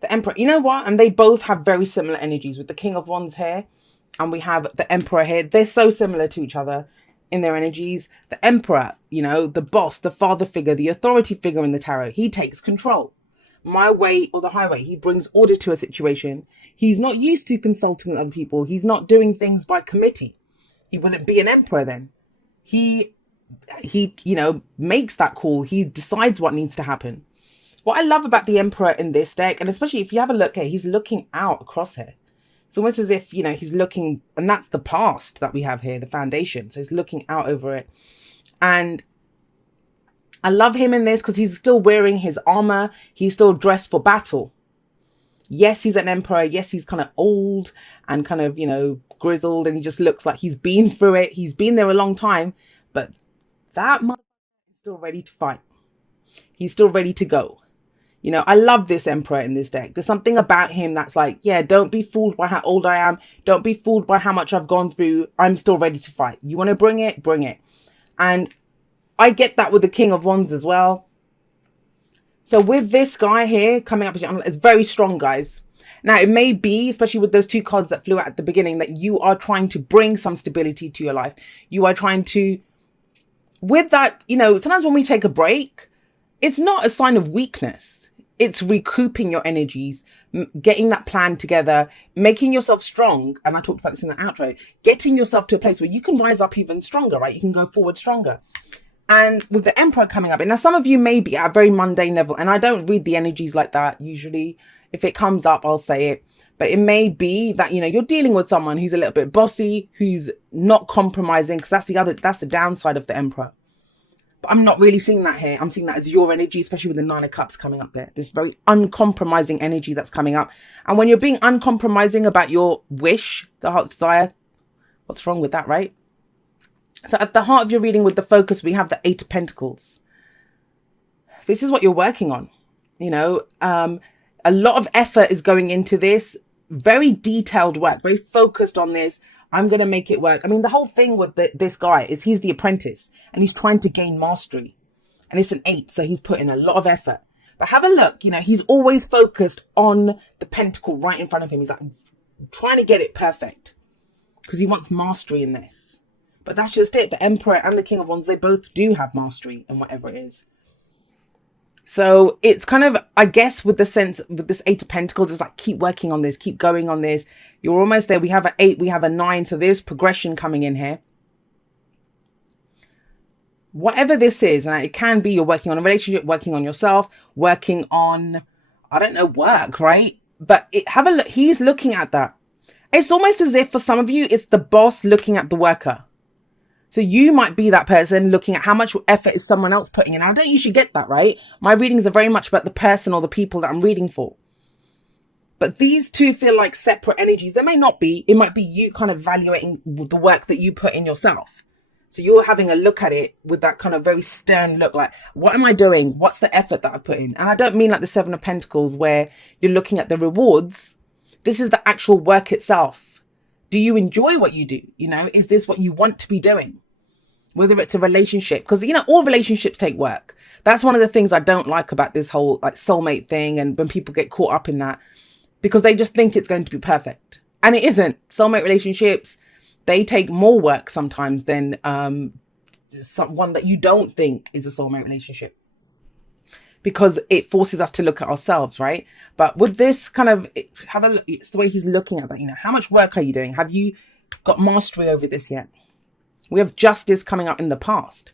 The Emperor, you know what? And they both have very similar energies with the King of Wands here. And we have the Emperor here. They're so similar to each other in their energies. The Emperor, you know, the boss, the father figure, the authority figure in the tarot. He takes control. My way or the highway. He brings order to a situation. He's not used to consulting with other people. He's not doing things by committee. He wouldn't be an emperor then. He, you know, makes that call. He decides what needs to happen. What I love about the Emperor in this deck, and especially if you have a look here, he's looking out across here. It's almost as if, you know, he's looking, and that's the past that we have here, the foundation. So he's looking out over it. And I love him in this because he's still wearing his armor. He's still dressed for battle. Yes, he's an emperor. Yes, he's kind of old and kind of, you know, grizzled, and he just looks like he's been through it. He's been there a long time, but that motherfucker is still ready to fight. He's still ready to go. You know, I love this emperor in this deck. There's something about him that's like, yeah, don't be fooled by how old I am. Don't be fooled by how much I've gone through. I'm still ready to fight. You want to bring it? Bring it. And I get that with the King of Wands as well. So with this guy here coming up, it's very strong, guys. Now, it may be, especially with those two cards that flew out at the beginning, that you are trying to bring some stability to your life. You are trying to, with that, you know, sometimes when we take a break, it's not a sign of weakness. It's recouping your energies, getting that plan together, making yourself strong. And I talked about this in the outro, getting yourself to a place where you can rise up even stronger, right? You can go forward stronger. And with the Emperor coming up, and now some of you may be at a very mundane level, and I don't read the energies like that usually. If it comes up, I'll say it. But it may be that, you know, you're dealing with someone who's a little bit bossy, who's not compromising, because that's the downside of the Emperor. But I'm not really seeing that here. I'm seeing that as your energy, especially with the Nine of Cups coming up there. This very uncompromising energy that's coming up. And when you're being uncompromising about your wish, the heart's desire, what's wrong with that, right? So at the heart of your reading with the focus, we have the Eight of Pentacles. This is what you're working on. You know, a lot of effort is going into this. Very detailed work, very focused on this. I'm going to make it work. I mean, the whole thing with this guy is he's the apprentice and he's trying to gain mastery. And it's an 8, so he's put in a lot of effort. But have a look, you know, he's always focused on the pentacle right in front of him. He's like trying to get it perfect because he wants mastery in this. But that's just it. The Emperor and the King of Wands, they both do have mastery in whatever it is. So it's kind of, I guess, with the sense, with this Eight of Pentacles, it's like, keep working on this, keep going on this. You're almost there. We have an 8, we have a 9. So there's progression coming in here. Whatever this is, and it can be you're working on a relationship, working on yourself, working on, I don't know, work, right? But have a look. He's looking at that. It's almost as if for some of you, it's the boss looking at the worker. So you might be that person looking at how much effort is someone else putting in. I don't usually get that, right? My readings are very much about the person or the people that I'm reading for. But these two feel like separate energies. They may not be. It might be you kind of evaluating the work that you put in yourself. So you're having a look at it with that kind of very stern look, like, what am I doing? What's the effort that I put in? And I don't mean like the Seven of Pentacles where you're looking at the rewards. This is the actual work itself. Do you enjoy what you do? You know, is this what you want to be doing? Whether it's a relationship, because, you know, all relationships take work. That's one of the things I don't like about this whole like soulmate thing. And when people get caught up in that, because they just think it's going to be perfect. And it isn't. Soulmate relationships, they take more work sometimes than one that you don't think is a soulmate relationship. Because it forces us to look at ourselves, right? But with this kind of, have a look, it's the way he's looking at that. You know, how much work are you doing? Have you got mastery over this yet? We have justice coming up in the past.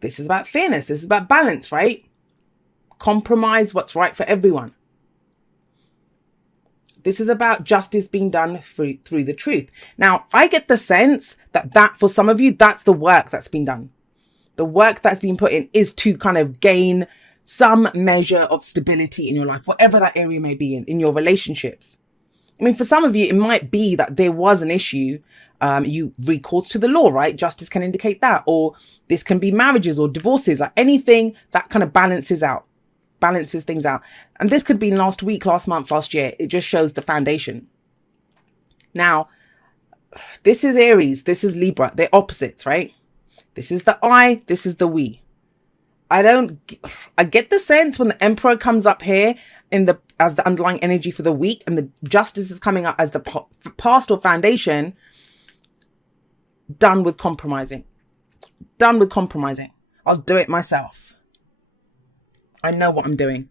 This is about fairness. This is about balance, right? Compromise what's right for everyone. This is about justice being done through the truth. Now, I get the sense that for some of you, that's the work that's been done. The work that's been put in is to kind of gain some measure of stability in your life, whatever that area may be in your relationships. I mean, for some of you, it might be that there was an issue. You recourse to the law, right? Justice can indicate that. Or this can be marriages or divorces, like anything that kind of balances things out. And this could be last week, last month, last year. It just shows the foundation. Now, this is Aries. This is Libra. They're opposites, right? This is the I, this is the we. I get the sense when the Emperor comes up here as the underlying energy for the week, and the Justice is coming up as the past or foundation. Done with compromising. Done with compromising. I'll do it myself. I know what I'm doing.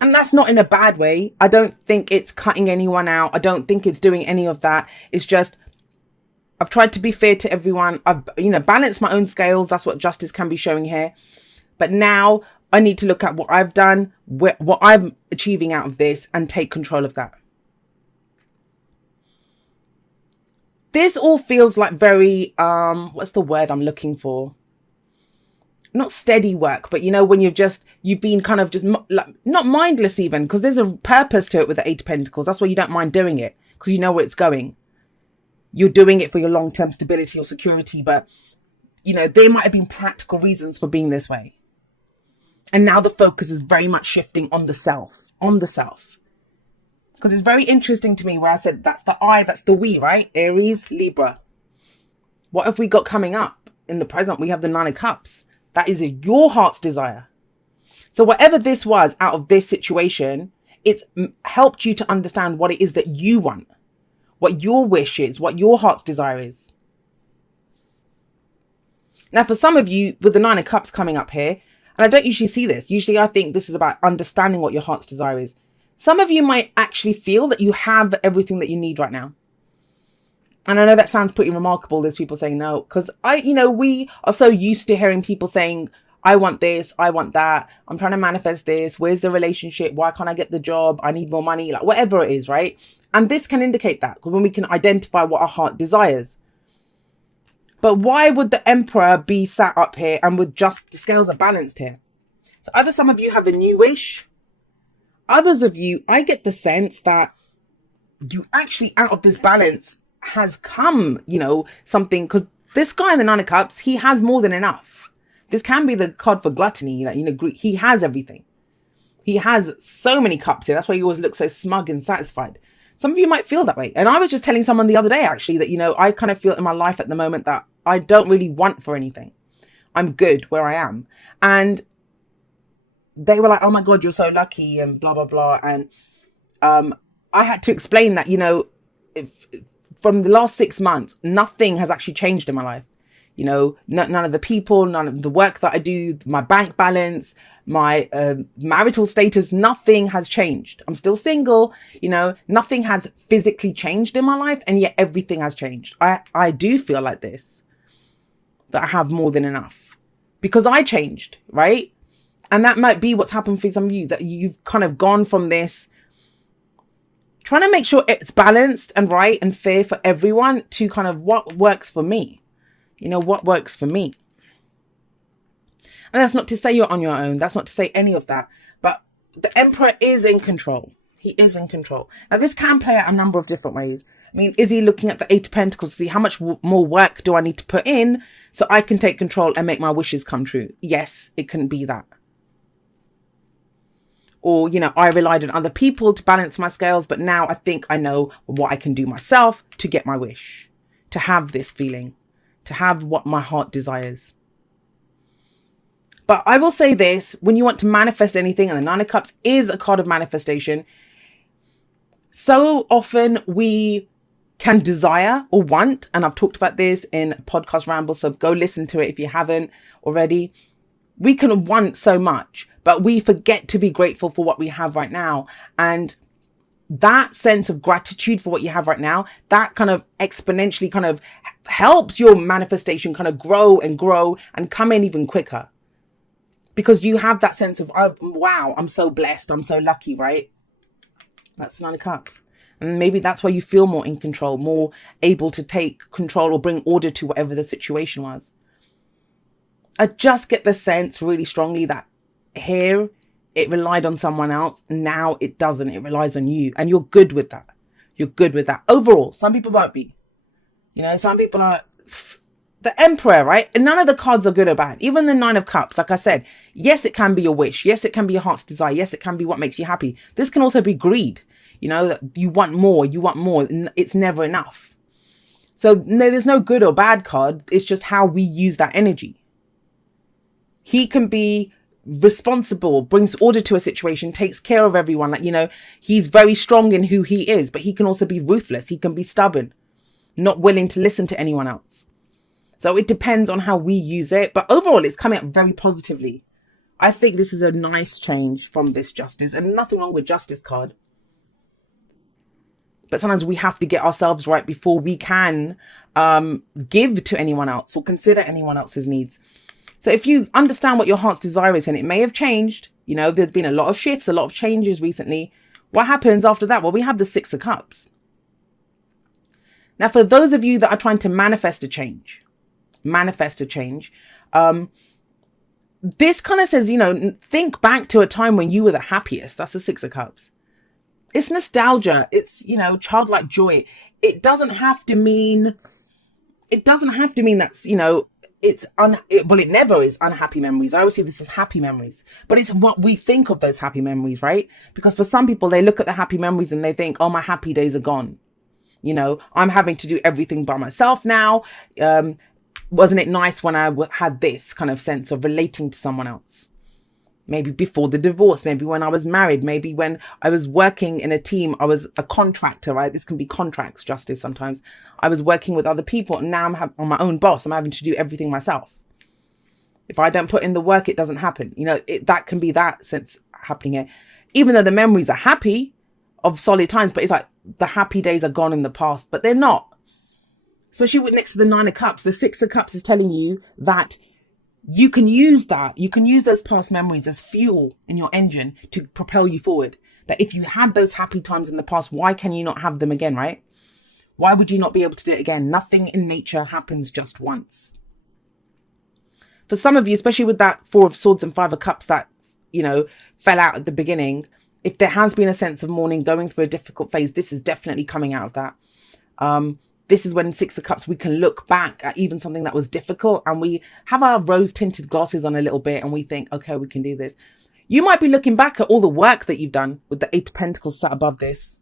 And that's not in a bad way. I don't think it's cutting anyone out. I don't think it's doing any of that. It's just, I've tried to be fair to everyone. I've, balanced my own scales. That's what Justice can be showing here. But now I need to look at what I've done, what I'm achieving out of this, and take control of that. This all feels like very, what's the word I'm looking for? Not steady work, but when you've been kind of just not mindless even, because there's a purpose to it with the Eight of Pentacles. That's why you don't mind doing it, because you know where it's going. You're doing it for your long-term stability or security, but there might have been practical reasons for being this way. And now the focus is very much shifting on the self, Because it's very interesting to me where I said, that's the I, that's the we, right? Aries, Libra. What have we got coming up in the present? We have the Nine of Cups. That is your heart's desire. So whatever this was out of this situation, it's helped you to understand what it is that you want, what your wish is, what your heart's desire is. Now, for some of you with the Nine of Cups coming up here, and I don't usually see this. Usually I think this is about understanding what your heart's desire is. Some of you might actually feel that you have everything that you need right now. And I know that sounds pretty remarkable. There's people saying no, because we are so used to hearing people saying, I want this, I want that. I'm trying to manifest this. Where's the relationship? Why can't I get the job? I need more money, like whatever it is, right? And this can indicate that, because when we can identify what our heart desires. But why would the Emperor be sat up here and with just the scales are balanced here? So either some of you have a new wish. Others of you, I get the sense that you actually out of this balance has come, something, because this guy in the Nine of Cups, he has more than enough. This can be the card for gluttony. He has everything. He has so many cups here. That's why he always looks so smug and satisfied. Some of you might feel that way. And I was just telling someone the other day, actually, that, I kind of feel in my life at the moment that I don't really want for anything. I'm good where I am. And they were like, oh my God, you're so lucky and blah, blah, blah. And I had to explain that, from the last 6 months, nothing has actually changed in my life. None of the people, none of the work that I do, my bank balance, my marital status, nothing has changed. I'm still single, nothing has physically changed in my life, and yet everything has changed. I do feel like this, that I have more than enough because I changed, right? And that might be what's happened for some of you, that you've kind of gone from this trying to make sure it's balanced and right and fair for everyone to kind of what works for me. What works for me. And that's not to say you're on your own. That's not to say any of that. But the Emperor is in control. He is in control. Now, this can play out a number of different ways. I mean, is he looking at the Eight of Pentacles to see how much more work do I need to put in so I can take control and make my wishes come true? Yes, it can be that. Or, I relied on other people to balance my scales, but now I think I know what I can do myself to get my wish, to have this feeling, to have what my heart desires. But I will say this, when you want to manifest anything, and the Nine of Cups is a card of manifestation, so often we can desire or want, and I've talked about this in Podcast Ramble, so go listen to it if you haven't already. We can want so much, but we forget to be grateful for what we have right now. And that sense of gratitude for what you have right now, that kind of exponentially kind of helps your manifestation kind of grow and come in even quicker. Because you have that sense of, oh, wow, I'm so blessed. I'm so lucky, right? That's Nine of Cups. And maybe that's why you feel more in control, more able to take control or bring order to whatever the situation was. I just get the sense really strongly that here it relied on someone else. Now it doesn't. It relies on you. And you're good with that. You're good with that. Overall, some people won't be. Some people are the Emperor, right? And none of the cards are good or bad. Even the Nine of Cups, like I said, yes, it can be your wish. Yes, it can be your heart's desire. Yes, it can be what makes you happy. This can also be greed. That you want more. You want more. It's never enough. So no, there's no good or bad card. It's just how we use that energy. He can be responsible, brings order to a situation, takes care of everyone. Like, you know, he's very strong in who he is, but he can also be ruthless. He can be stubborn, not willing to listen to anyone else. So it depends on how we use it. But overall, it's coming up very positively. I think this is a nice change from this Justice, and nothing wrong with Justice card. But sometimes we have to get ourselves right before we can give to anyone else or consider anyone else's needs. So if you understand what your heart's desire is, and it may have changed, you know, there's been a lot of shifts, a lot of changes recently. What happens after that? Well, we have the Six of Cups. Now, for those of you that are trying to manifest a change, this kind of says, you know, think back to a time when you were the happiest. That's the Six of Cups. It's nostalgia. It's, you know, childlike joy. It doesn't have to mean that's, you know, it never is unhappy memories. I always see this as happy memories, but it's what we think of those happy memories, right? Because for some people, they look at the happy memories and they think, oh, my happy days are gone. You know, I'm having to do everything by myself now. Wasn't it nice when I had this kind of sense of relating to someone else? Maybe before the divorce, maybe when I was married, maybe when I was working in a team, I was a contractor, right? This can be contracts, Justice sometimes. I was working with other people, and now I'm my own boss. I'm having to do everything myself. If I don't put in the work, it doesn't happen. You know, that can be that sense happening here. Even though the memories are happy of solid times, but it's like the happy days are gone in the past, but they're not. Especially with next to the Nine of Cups, the Six of Cups is telling you that you can use that. You can use those past memories as fuel in your engine to propel you forward. That if you had those happy times in the past, why can you not have them again, right? Why would you not be able to do it again? Nothing in nature happens just once. For some of you, especially with that Four of Swords and Five of Cups that, you know, fell out at the beginning, if there has been a sense of mourning, going through a difficult phase, this is definitely coming out of that. This is when Six of Cups, we can look back at even something that was difficult and we have our rose-tinted glasses on a little bit and we think, okay, we can do this. You might be looking back at all the work that you've done with the Eight of Pentacles sat above this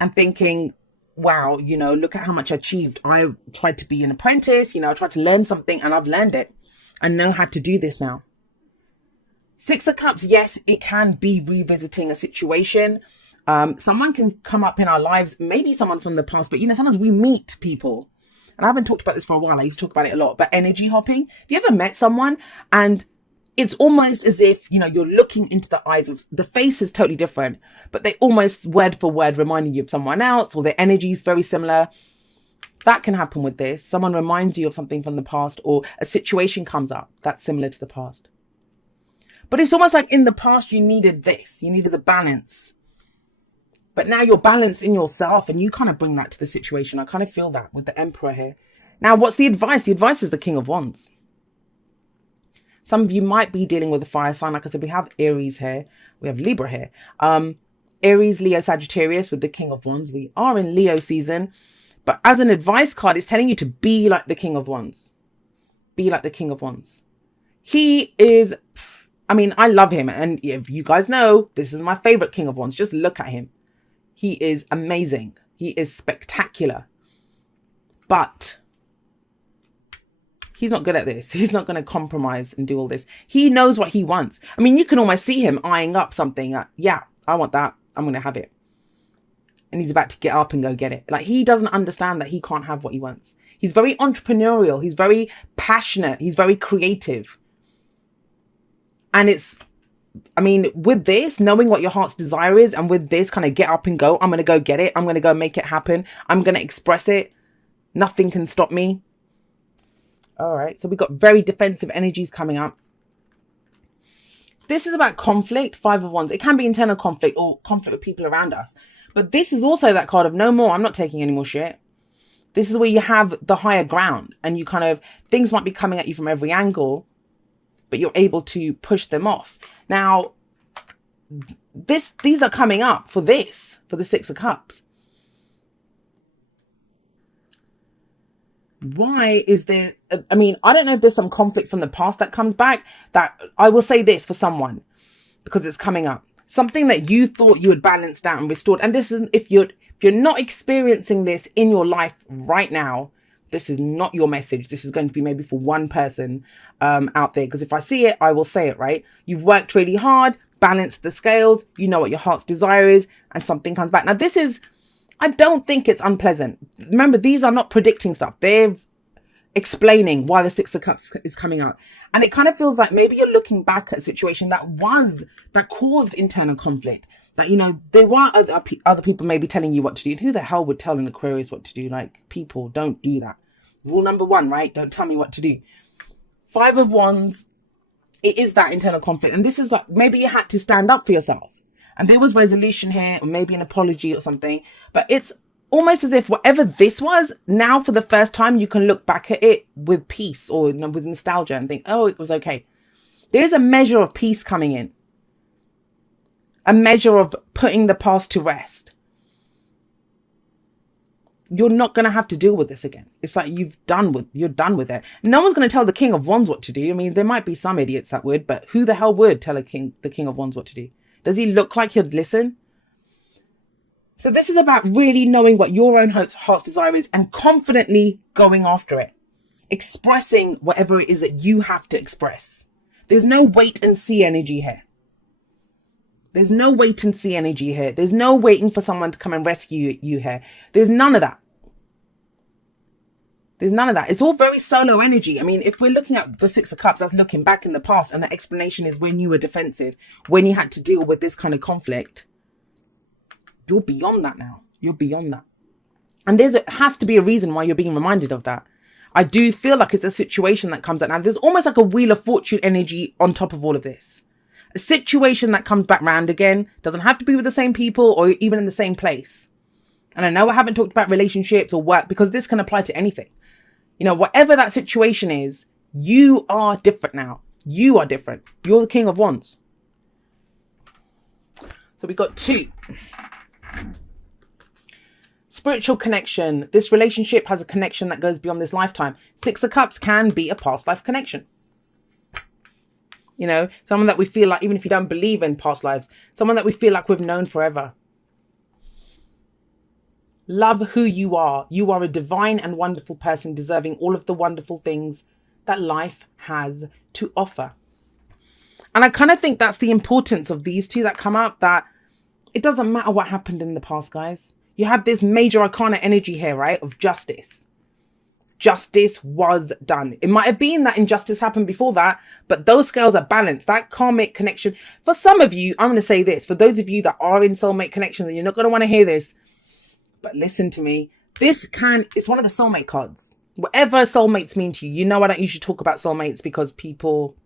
and thinking, wow, you know, look at how much I achieved. I tried to be an apprentice, you know, I tried to learn something and I've learned it. I know how to do this now. Six of Cups, yes, it can be revisiting a situation. Someone can come up in our lives, maybe someone from the past, but you know, sometimes we meet people, and I haven't talked about this for a while. I used to talk about it a lot, but energy hopping. Have you ever met someone and it's almost as if, you know, you're looking into the eyes of the face is totally different, but they almost word for word reminding you of someone else, or their energy is very similar. That can happen with this. Someone reminds you of something from the past, or a situation comes up that's similar to the past. But it's almost like in the past, you needed this, you needed the balance. But now you're balanced in yourself and you kind of bring that to the situation. I kind of feel that with the Emperor here. Now, what's the advice? The advice is the King of Wands. Some of you might be dealing with a fire sign. Like I said, we have Aries here. We have Libra here. Aries, Leo, Sagittarius with the King of Wands. We are in Leo season. But as an advice card, it's telling you to be like the King of Wands. Be like the King of Wands. He is, I mean, I love him. And if you guys know, this is my favorite King of Wands. Just look at him. He is amazing. He is spectacular. But he's not good at this. He's not going to compromise and do all this. He knows what he wants. I mean, you can almost see him eyeing up something. Yeah, I want that. I'm going to have it. And he's about to get up and go get it. Like, he doesn't understand that he can't have what he wants. He's very entrepreneurial. He's very passionate. He's very creative. And it's, I mean, with this, knowing what your heart's desire is, and with this kind of get up and go, I'm going to go get it. I'm going to go make it happen. I'm going to express it. Nothing can stop me. All right. So we've got very defensive energies coming up. This is about conflict, Five of Wands. It can be internal conflict or conflict with people around us. But this is also that card of no more. I'm not taking any more shit. This is where you have the higher ground and you kind of, things might be coming at you from every angle, but you're able to push them off. Now, these are coming up for this, for the Six of Cups. Why is there, I mean, I don't know if there's some conflict from the past that comes back. That I will say this for someone, because it's coming up. Something that you thought you had balanced out and restored. And this is, if you're not experiencing this in your life right now, This is not your message. This is going to be maybe for one person out there. Because if I see it, I will say it, right? You've worked really hard, balanced the scales. You know what your heart's desire is, and something comes back. Now, this is, I don't think it's unpleasant. Remember, these are not predicting stuff. They're explaining why the Six of Cups is coming out. And it kind of feels like maybe you're looking back at a situation that caused internal conflict. That, you know, there were other people maybe telling you what to do. And who the hell would tell an Aquarius what to do? Like, people, don't do that. Rule number 1, right? Don't tell me what to do. 5 of Wands, it is that internal conflict. And this is like, maybe you had to stand up for yourself. And there was resolution here, or maybe an apology or something. But it's almost as if whatever this was, now for the first time, you can look back at it with peace or, you know, with nostalgia and think, oh, it was okay. There's a measure of peace coming in. A measure of putting the past to rest. You're not going to have to deal with this again. It's like you're done with it. No one's going to tell the King of Wands what to do. I mean, there might be some idiots that would, but who the hell would tell the King of Wands what to do? Does he look like he'd listen? So this is about really knowing what your own heart's desire is and confidently going after it. Expressing whatever it is that you have to express. There's no wait and see energy here. There's no wait and see energy here. There's no waiting for someone to come and rescue you here. There's none of that. There's none of that. It's all very solo energy. I mean, if we're looking at the Six of Cups, that's looking back in the past. And the explanation is when you were defensive, when you had to deal with this kind of conflict. You're beyond that now. You're beyond that. And has to be a reason why you're being reminded of that. I do feel like it's a situation that comes out now. There's almost like a Wheel of Fortune energy on top of all of this. A situation that comes back round again. Doesn't have to be with the same people or even in the same place. And I know I haven't talked about relationships or work because this can apply to anything. You know, whatever that situation is, you are different now. You are different. You're the King of Wands. So we got 2. Spiritual connection. This relationship has a connection that goes beyond this lifetime. 6 of Cups can be a past life connection. You know, someone that we feel like, even if you don't believe in past lives, someone that we feel like we've known forever. Love who you are. You are a divine and wonderful person deserving all of the wonderful things that life has to offer. And I kind of think that's the importance of these two that come up, that it doesn't matter what happened in the past, guys. You have this major arcana energy here, right, of justice. Justice was done. It might have been that injustice happened before that, but those scales are balanced. That karmic connection. For some of you, I'm going to say this. For those of you that are in soulmate connections, and you're not going to want to hear this, but listen to me. It's one of the soulmate cards. Whatever soulmates mean to you. You know I don't usually talk about soulmates because people,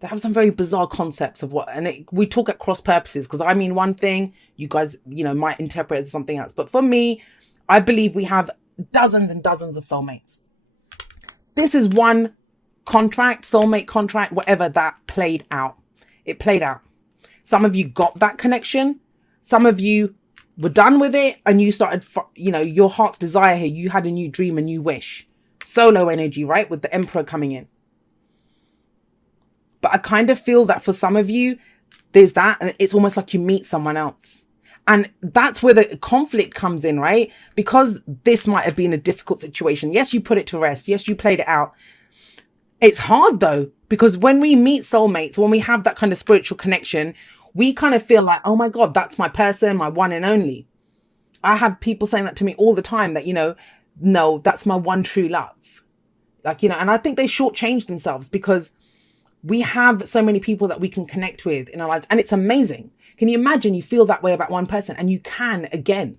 they have some very bizarre concepts of what, and we talk at cross purposes because I mean one thing, you guys, you know, might interpret it as something else. But for me, I believe we have dozens and dozens of soulmates. This is one contract, soulmate contract, whatever, that played out. It played out. Some of you got that connection. Some of you were done with it and you started, you know, your heart's desire here. You had a new dream, a new wish. Solo energy, right? With the Emperor coming in. But I kind of feel that for some of you, there's that, and it's almost like you meet someone else. And that's where the conflict comes in, right? Because this might have been a difficult situation. Yes, you put it to rest. Yes, you played it out. It's hard though, because when we meet soulmates, when we have that kind of spiritual connection, we kind of feel like, oh my God, that's my person, my one and only. I have people saying that to me all the time that, you know, no, that's my one true love. Like, you know, and I think they shortchange themselves because we have so many people that we can connect with in our lives. And it's amazing. Can you imagine you feel that way about one person and you can again?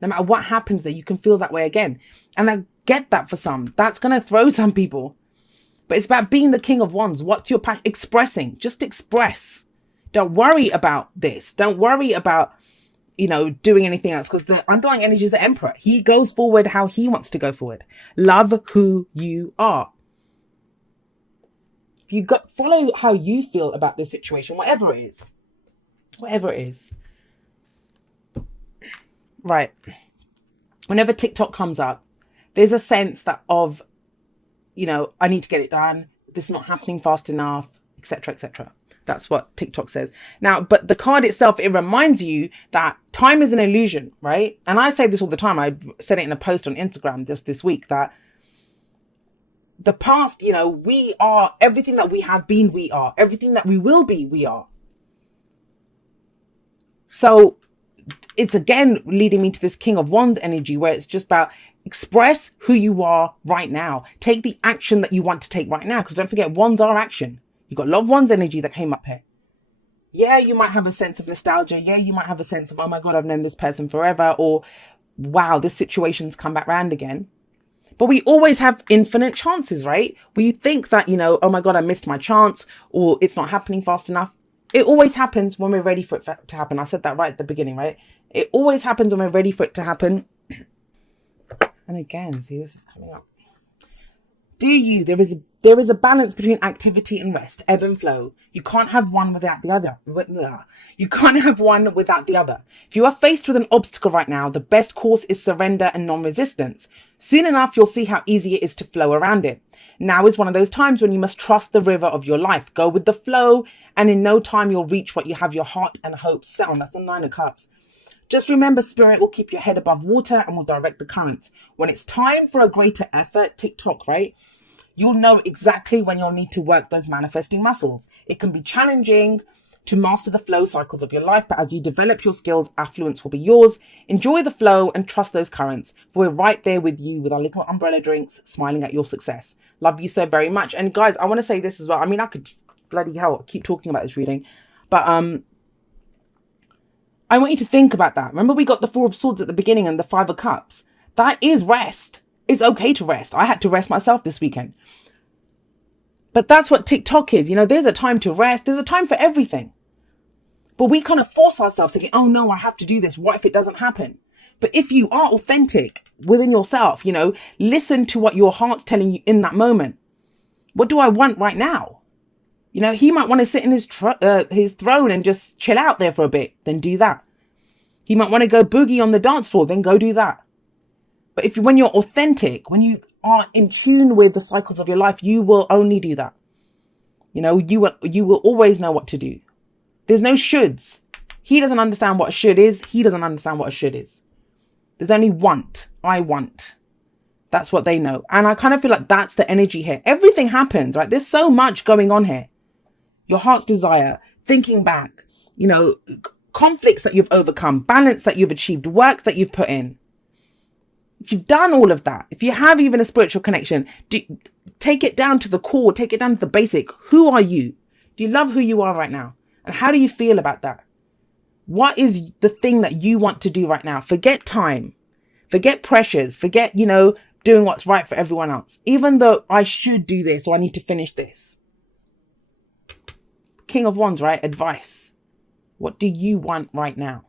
No matter what happens there, you can feel that way again. And I get that for some. That's going to throw some people. But it's about being the King of Wands. What's your passion? Expressing. Just express. Don't worry about this. Don't worry about, you know, doing anything else because the underlying energy is the Emperor. He goes forward how he wants to go forward. Love who you are. If you follow how you feel about this situation, whatever it is. Whatever it is. Right. Whenever TikTok comes up, there's a sense that of, you know, I need to get it done. This is not happening fast enough, etc., etc. That's what TikTok says. Now, but the card itself, it reminds you that time is an illusion, right? And I say this all the time. I said it in a post on Instagram just this week that The past, you know, we are everything that we have been, we are everything that we will be, we are. So it's again leading me to this King of Wands energy, where it's just about express who you are right now. Take the action that you want to take right now. Because don't forget, wands are action. You've got love wands energy that came up here. Yeah, you might have a sense of nostalgia. Yeah, you might have a sense of, oh my God, I've known this person forever. Or, wow, this situation's come back round again. But we always have infinite chances, right? We think that, you know, oh my God, I missed my chance, or it's not happening fast enough. It always happens when we're ready for it to happen. I said that right at the beginning, right? It always happens when we're ready for it to happen. And again, see, this is coming up. There is a balance between activity and rest, ebb and flow. You can't have one without the other. You can't have one without the other. If you are faced with an obstacle right now, the best course is surrender and non-resistance. Soon enough, you'll see how easy it is to flow around it. Now is one of those times when you must trust the river of your life. Go with the flow, and in no time you'll reach what you have your heart and hopes set on. That's the 9 of Cups. Just remember, Spirit will keep your head above water and will direct the currents. When it's time for a greater effort, TikTok, right? You'll know exactly when you'll need to work those manifesting muscles. It can be challenging to master the flow cycles of your life, but as you develop your skills, affluence will be yours. Enjoy the flow and trust those currents, for we're right there with you with our little umbrella drinks, smiling at your success. Love you so very much. And guys, I want to say this as well. I mean, I could bloody hell keep talking about this reading, but I want you to think about that. Remember, we got the 4 of Swords at the beginning and the 5 of Cups. That is rest. It's okay to rest. I had to rest myself this weekend. But that's what TikTok is. You know, there's a time to rest. There's a time for everything. But we kind of force ourselves thinking, oh no, I have to do this. What if it doesn't happen? But if you are authentic within yourself, you know, listen to what your heart's telling you in that moment. What do I want right now? You know, he might want to sit in his throne and just chill out there for a bit. Then do that. He might want to go boogie on the dance floor. Then go do that. But when you're authentic, when you are in tune with the cycles of your life, you will only do that. You know, you will always know what to do. There's no shoulds. He doesn't understand what a should is. He doesn't understand what a should is. There's only want. I want. That's what they know. And I kind of feel like that's the energy here. Everything happens, right? There's so much going on here. Your heart's desire, thinking back, you know, conflicts that you've overcome, balance that you've achieved, work that you've put in. If you've done all of that, if you have even a spiritual connection, take it down to the core, take it down to the basic. Who are you? Do you love who you are right now? And how do you feel about that? What is the thing that you want to do right now? Forget time, forget pressures, forget, you know, doing what's right for everyone else. Even though I should do this or I need to finish this. King of Wands, right? Advice. What do you want right now?